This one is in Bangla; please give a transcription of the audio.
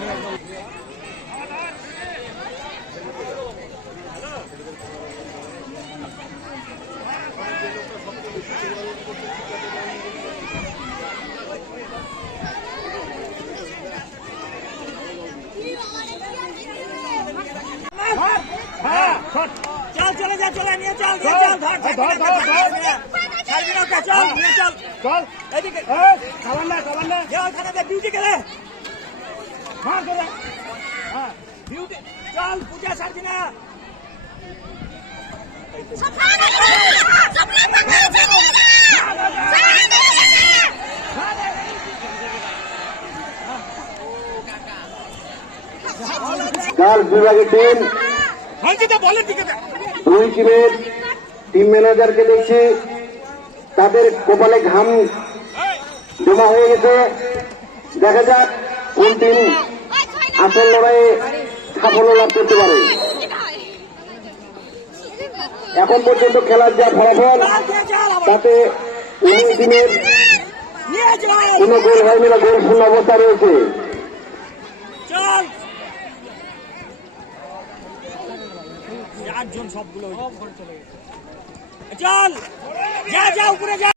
चल चले जा चले नहीं चल चल धर चल नहीं चल चल এদিকে চালান না যা ওখানে দে ডিউটি করে মার করে হ্যাঁ ডিউটি চল পূজা সারছি না গার্লস বিভাগের টিম দুই টিমের টিম ম্যানেজারকে দেখছি তাদের কপালে ঘাম জমা হয়ে গেছে। দেখা যাক কোন টিম আসল লড়াইয়ে সাফল্য লাভ করতে পারে। এখন পর্যন্ত খেলার যা ফলাফল তাতে উনি টিমের কোন গোল হয়নি না, গোল শূন্য অবস্থা রয়েছে। সবগুলো চল যা যা উপরে যা।